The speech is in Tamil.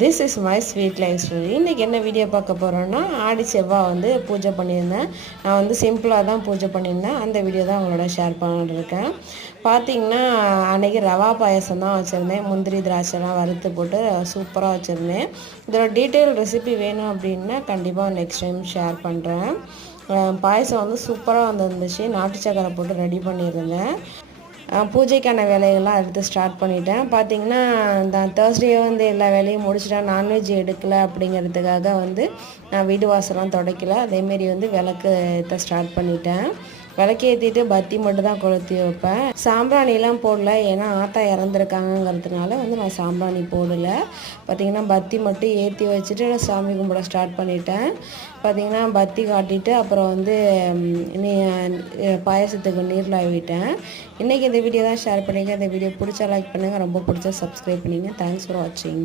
This is my sweet life story. இன்றைக்கி என்ன வீடியோ பார்க்க போகிறோன்னா, ஆடி செவ்வாய் வந்து பூஜை பண்ணியிருந்தேன். நான் வந்து சிம்பிளாக தான் பூஜை பண்ணியிருந்தேன். அந்த வீடியோ தான் உங்களோட ஷேர் பண்ணிட்டுருக்கேன். பார்த்திங்கன்னா அன்றைக்கி ரவா பாயசம் தான் வச்சுருந்தேன். முந்திரி திராட்சைலாம் வறுத்து போட்டு சூப்பராக வச்சுருந்தேன். இதோட டீட்டெயில் ரெசிபி வேணும் அப்படின்னா கண்டிப்பாக நெக்ஸ்ட் டைம் ஷேர் பண்ணுறேன். பாயசம் வந்து சூப்பராக வந்துருந்துச்சு. நாட்டு சக்கரை போட்டு ரெடி பண்ணியிருந்தேன். பூஜைக்கான வேலைகள்லாம் எடுத்து ஸ்டார்ட் பண்ணிட்டேன். பார்த்திங்கன்னா நான் தேர்ஸ்டே வந்து எல்லா வேலையும் முடிச்சுட்டேன். நான்வெஜ் எடுக்கலை அப்படிங்கிறதுக்காக வந்து நான் வீடு வாசலாம் துடைக்கல. அதேமாரி வந்து விளக்கு ஏற்ற ஸ்டார்ட் பண்ணிட்டேன். விளக்கு ஏற்றிட்டு பத்தி மட்டும் தான் கொளுத்தி வைப்பேன். சாம்பிராணிலாம் போடல, ஏன்னா ஆத்தா இறந்துருக்காங்கங்கிறதுனால வந்து நான் சாம்பிராணி போடலை. பார்த்திங்கன்னா பத்தி மட்டும் ஏற்றி வச்சுட்டு சாமி கும்பிட ஸ்டார்ட் பண்ணிட்டேன். பார்த்திங்கன்னா பத்தி காட்டிட்டு அப்புறம் வந்து பாயசத்துக்கு நீரில் ஆவிட்டேன். இன்றைக்கி இந்த வீடியோ தான் ஷேர் பண்ணியிருக்கேன். இந்த வீடியோ பிடிச்சா லைக் பண்ணுங்கள், ரொம்ப பிடிச்சா சப்ஸ்கிரைப் பண்ணிங்க. தேங்க்ஸ் ஃபார் வாட்சிங்.